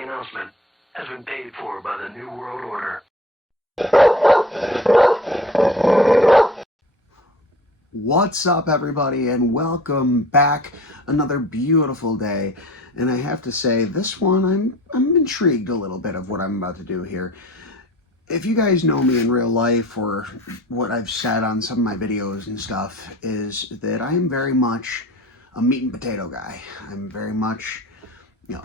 following announcement has been paid for by the New World Order. What's up, everybody, and welcome back. Another beautiful day, and I have to say, this one I'm intrigued a little bit of what I'm about to do here. If you guys know me in real life, or what I've said on some of my videos and stuff, is that I am very much a meat and potato guy. I'm very much, give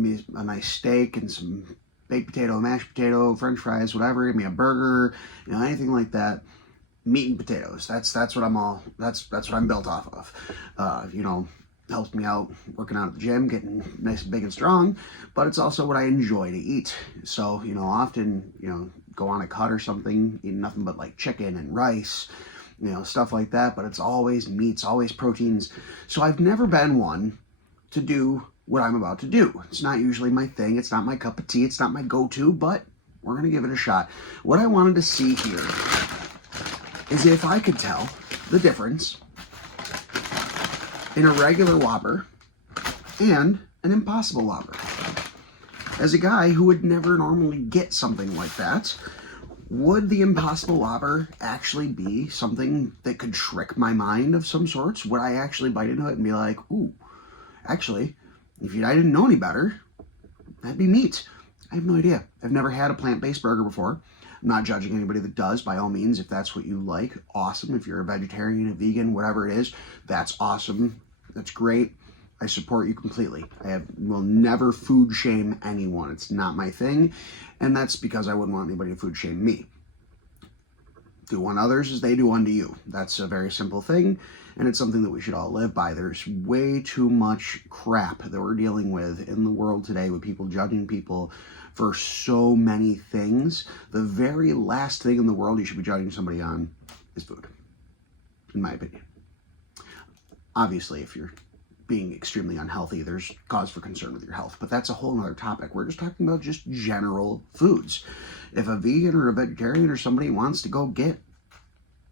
me a nice steak and some baked potato, mashed potato, french fries, whatever, give me a burger, anything like that. Meat and potatoes. That's what I'm built off of. Helps me out working out at the gym, getting nice and big and strong, but it's also what I enjoy to eat. So, often, go on a cut or something, eating nothing but like chicken and rice, stuff like that, but it's always meats, always proteins. So I've never been one to do what I'm about to do. It's not usually my thing. It's not my cup of tea. It's not my go-to, but we're going to give it a shot. What I wanted to see here is if I could tell the difference in a regular Whopper and an Impossible Whopper. As a guy who would never normally get something like that, would the Impossible Whopper actually be something that could trick my mind of some sorts? Would I actually bite into it and be like, ooh, actually, if I didn't know any better, that'd be meat? I have no idea. I've never had a plant-based burger before. I'm not judging anybody that does, by all means. If that's what you like, awesome. If you're a vegetarian, a vegan, whatever it is, that's awesome. That's great. I support you completely. Will never food shame anyone. It's not my thing, and that's because I wouldn't want anybody to food shame me. Do unto others as they do unto you. That's a very simple thing, and it's something that we should all live by. There's way too much crap that we're dealing with in the world today with people judging people for so many things. The very last thing in the world you should be judging somebody on is food, in my opinion. Obviously, if you're being extremely unhealthy, there's cause for concern with your health, but that's a whole nother topic. We're just talking about just general foods. If a vegan or a vegetarian or somebody wants to go get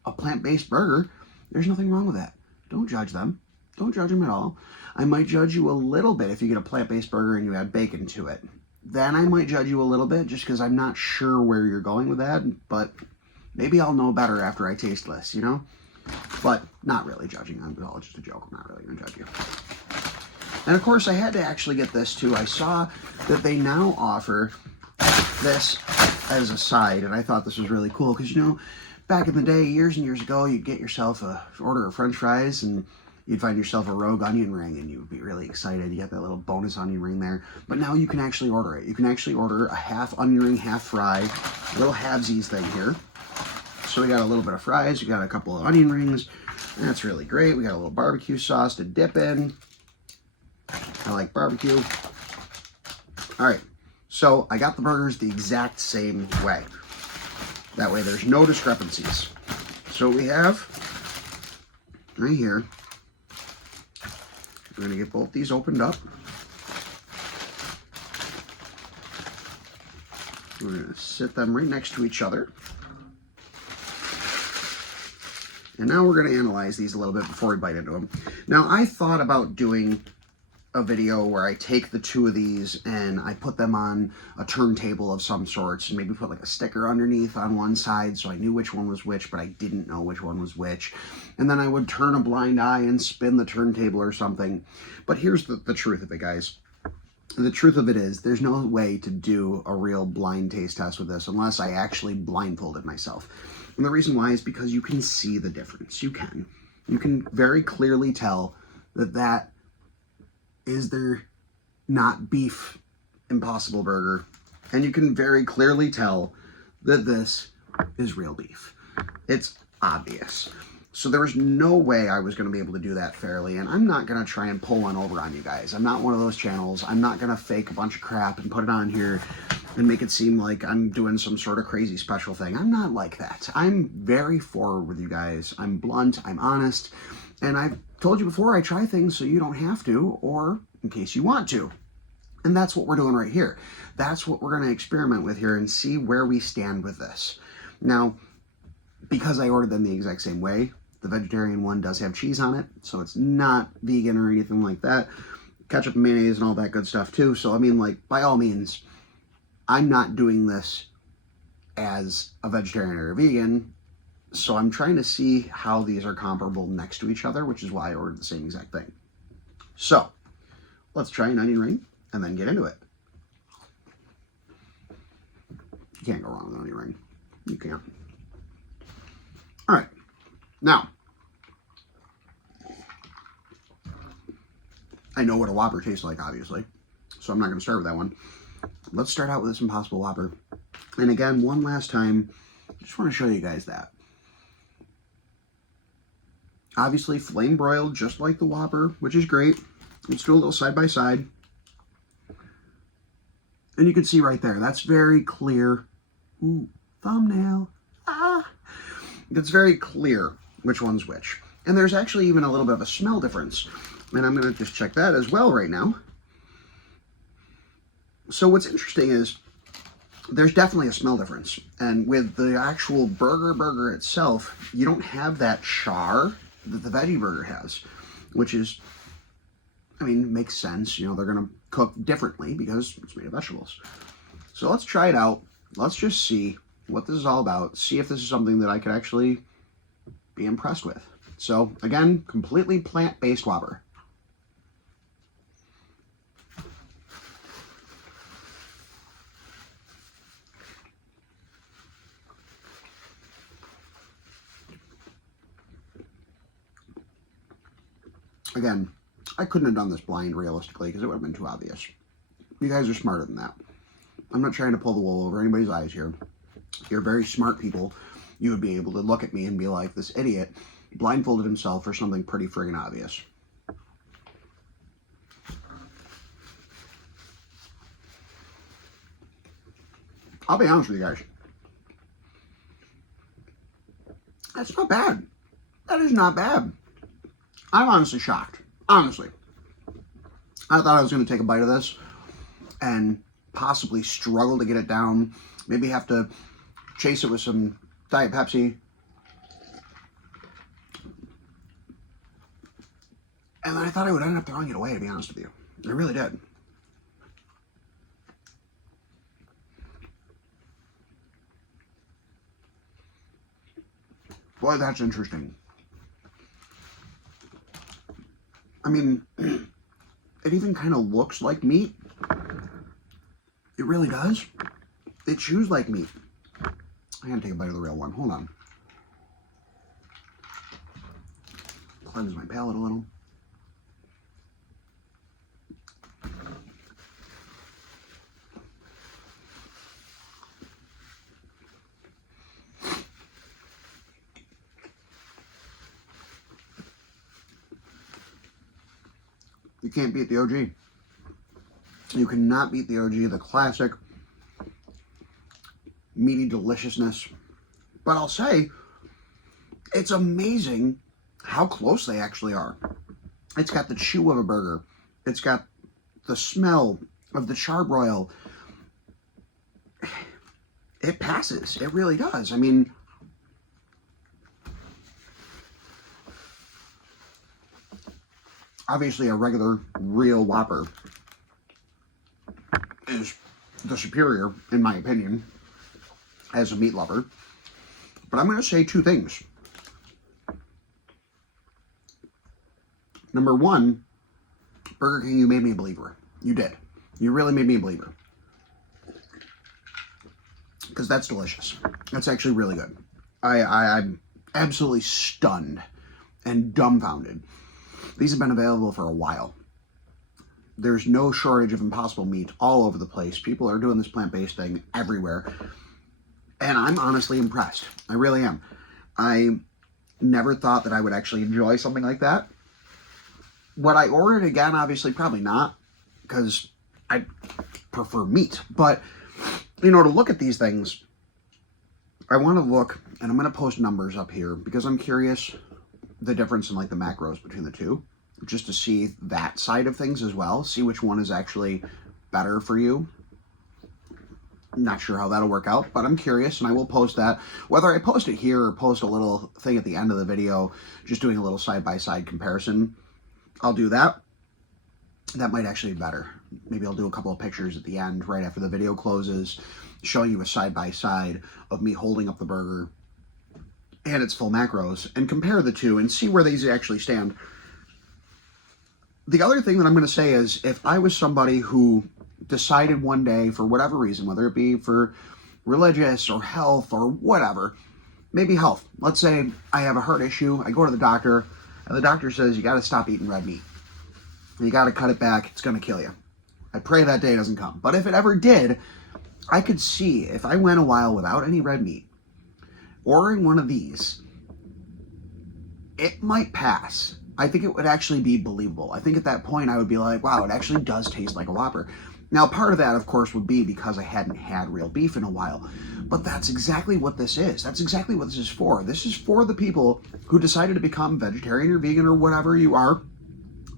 a plant-based burger, there's nothing wrong with that. Don't judge them. Don't judge them at all. I might judge you a little bit if you get a plant-based burger and you add bacon to it. Then I might judge you a little bit just because I'm not sure where you're going with that, but maybe I'll know better after I taste this, But not really judging. I'm all just a joke. I'm not really going to judge you. And of course, I had to actually get this too. I saw that they now offer this as a side, and I thought this was really cool because, back in the day, years and years ago, you'd get yourself a order of french fries and you'd find yourself a rogue onion ring and you'd be really excited. You got that little bonus onion ring there. But now you can actually order it. You can actually order a half onion ring, half fry, little halvesies thing here. So we got a little bit of fries, we got a couple of onion rings. That's really great. We got a little barbecue sauce to dip in. I like barbecue. All right, so I got the burgers the exact same way. That way there's no discrepancies. So we have right here, we're gonna get both these opened up. We're gonna sit them right next to each other. And now we're going to analyze these a little bit before we bite into them. Now, I thought about doing a video where I take the two of these and I put them on a turntable of some sorts and maybe put like a sticker underneath on one side so I knew which one was which, but I didn't know which one was which. And then I would turn a blind eye and spin the turntable or something. But here's the truth of it, guys. The truth of it is there's no way to do a real blind taste test with this unless I actually blindfolded myself. And the reason why is because you can see the difference. You can very clearly tell that is their not beef Impossible Burger. And you can very clearly tell that this is real beef. It's obvious. So there was no way I was going to be able to do that fairly, and I'm not going to try and pull one over on you guys. I'm not one of those channels. I'm not going to fake a bunch of crap and put it on here and make it seem like I'm doing some sort of crazy special thing. I'm not like that. I'm very forward with you guys. I'm blunt, I'm honest, and I've told you before I try things so you don't have to, or in case you want to. And that's what we're doing right here. That's what we're going to experiment with here and see where we stand with this. Now, because I ordered them the exact same way, the vegetarian one does have cheese on it, so it's not vegan or anything like that. ketchup and mayonnaise and all that good stuff too. So, I mean, like, by all means, I'm not doing this as a vegetarian or a vegan. So I'm trying to see how these are comparable next to each other, which is why I ordered the same exact thing. So let's try an onion ring and then get into it. You can't go wrong with an onion ring. You can't. All right. Now, I know what a Whopper tastes like, obviously, so I'm not going to start with that one. Let's start out with this Impossible Whopper. And again, one last time, I just want to show you guys that. Obviously, flame broiled, just like the Whopper, which is great. Let's do a little side by side. And you can see right there, that's very clear. Ooh, thumbnail. Ah! It's very clear which one's which. And there's actually even a little bit of a smell difference. And I'm going to just check that as well right now. So what's interesting is there's definitely a smell difference. And with the actual burger itself, you don't have that char that the veggie burger has, which is, I mean, makes sense. You know, they're going to cook differently because it's made of vegetables. So let's try it out. Let's just see what this is all about. See if this is something that I could actually be impressed with. So again, completely plant-based Whopper. Again, I couldn't have done this blind realistically because it would have been too obvious. You guys are smarter than that. I'm not trying to pull the wool over anybody's eyes here. You're very smart people. You would be able to look at me and be like, this idiot blindfolded himself for something pretty friggin' obvious. I'll be honest with you guys. That's not bad. That is not bad. I'm honestly shocked. Honestly. I thought I was going to take a bite of this and possibly struggle to get it down. Maybe have to chase it with some Diet Pepsi. And then I thought I would end up throwing it away, to be honest with you. I really did. Boy, that's interesting. I mean, it even kind of looks like meat. It really does. It chews like meat. I gotta take a bite of the real one. Hold on. Cleanse my palate a little. You can't beat the OG. You cannot beat the OG, the classic meaty deliciousness. But I'll say, it's amazing how close they actually are. It's got the chew of a burger. It's got the smell of the charbroil. It passes. It really does. I mean, obviously a regular, real Whopper is the superior, in my opinion, as a meat lover. But I'm going to say two things. Number one, Burger King, you made me a believer. You did. You really made me a believer. Because that's delicious. That's actually really good. I'm absolutely stunned and dumbfounded. These have been available for a while. There's no shortage of Impossible meat all over the place. People are doing this plant-based thing everywhere. And I'm honestly impressed. I really am. I never thought that I would actually enjoy something like that. Would I order it again? Obviously, probably not. Because I prefer meat. But, you know, to look at these things, I want to look, and I'm going to post numbers up here because I'm curious the difference in like the macros between the two, just to see that side of things as well, see which one is actually better for you. I'm not sure how that'll work out, but I'm curious, and I will post that. Whether I post it here or post a little thing at the end of the video, just doing a little side-by-side comparison, I'll do that. That might actually be better. Maybe I'll do a couple of pictures at the end, right after the video closes, showing you a side-by-side of me holding up the burger and its full macros, and compare the two and see where these actually stand. The other thing that I'm going to say is, if I was somebody who decided one day, for whatever reason, whether it be for religious or health or whatever, maybe health. Let's say I have a heart issue, I go to the doctor, and the doctor says, you got to stop eating red meat. You got to cut it back, it's going to kill you. I pray that day doesn't come. But if it ever did, I could see, if I went a while without any red meat, ordering one of these, it might pass. I think it would actually be believable. I think at that point I would be like, wow, it actually does taste like a Whopper. Now, part of that, of course, would be because I hadn't had real beef in a while. But that's exactly what this is. That's exactly what this is for. This is for the people who decided to become vegetarian or vegan or whatever you are,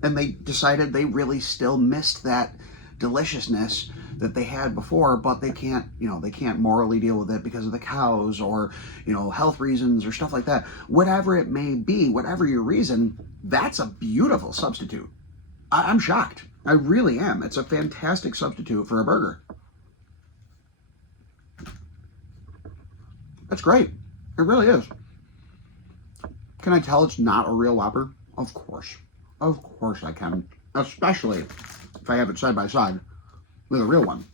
and they decided they really still missed that deliciousness that they had before, but they can't, they can't morally deal with it because of the cows or, health reasons or stuff like that. Whatever it may be, whatever your reason, that's a beautiful substitute. I'm shocked. I really am. It's a fantastic substitute for a burger. That's great. It really is. Can I tell it's not a real Whopper? Of course. Of course I can. Especially if I have it side by side with a real one.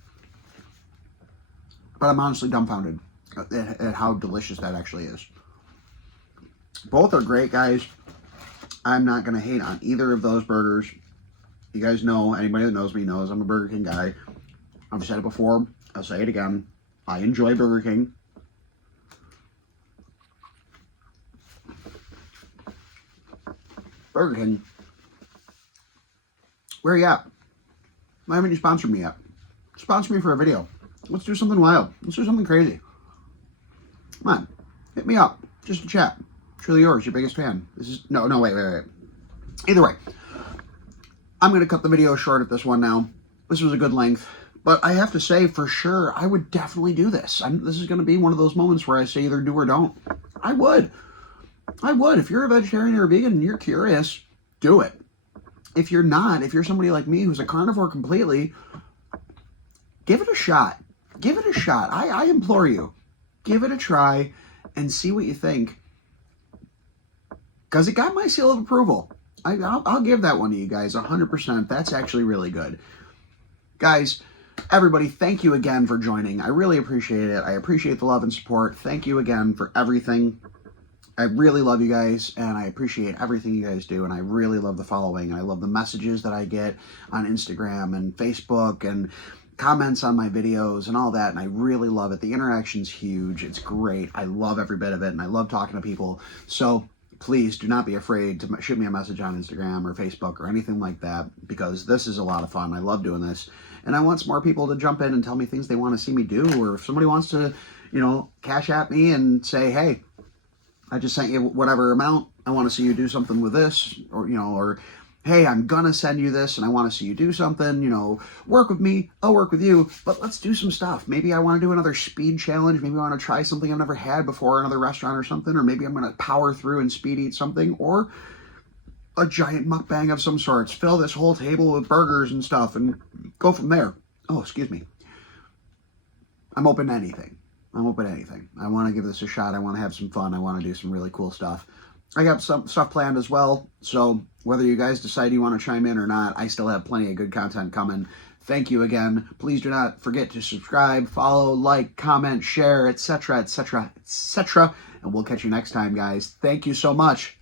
But I'm honestly dumbfounded at how delicious that actually is. Both are great, guys. I'm not going to hate on either of those burgers. You guys know, anybody that knows me knows I'm a Burger King guy. I've said it before. I'll say it again. I enjoy Burger King. Burger King. Where are you at? Why haven't you sponsored me yet? Sponsor me for a video. Let's do something wild. Let's do something crazy. Come on. Hit me up. Just a chat. Truly yours, your biggest fan. This is... No, wait. Either way. I'm going to cut the video short at this one now. This was a good length. But I have to say, for sure, I would definitely do this. This is going to be one of those moments where I say either do or don't. I would. If you're a vegetarian or a vegan and you're curious, do it. If you're not, if you're somebody like me who's a carnivore completely, give it a shot. Give it a shot. I implore you. Give it a try and see what you think. Because it got my seal of approval. I'll give that one to you guys 100%. That's actually really good. Guys, everybody, thank you again for joining. I really appreciate it. I appreciate the love and support. Thank you again for everything. I really love you guys, and I appreciate everything you guys do, and I really love the following. I love the messages that I get on Instagram and Facebook and comments on my videos and all that, and I really love it. The interaction's huge. It's great. I love every bit of it, and I love talking to people. So please do not be afraid to shoot me a message on Instagram or Facebook or anything like that, because this is a lot of fun. I love doing this, and I want some more people to jump in and tell me things they want to see me do, or if somebody wants to, cash at me and say, hey, I just sent you whatever amount. I want to see you do something with this, or hey, I'm gonna send you this and I want to see you do something, work with me, I'll work with you, but let's do some stuff. Maybe I want to do another speed challenge. Maybe I want to try something I've never had before, another restaurant or something, or maybe I'm going to power through and speed eat something, or a giant mukbang of some sorts. Fill this whole table with burgers and stuff and go from there. Oh, excuse me. I'm open to anything. I want to give this a shot. I want to have some fun. I want to do some really cool stuff. I got some stuff planned as well. So whether you guys decide you want to chime in or not, I still have plenty of good content coming. Thank you again. Please do not forget to subscribe, follow, like, comment, share, etc., etc., etc. And we'll catch you next time, guys. Thank you so much.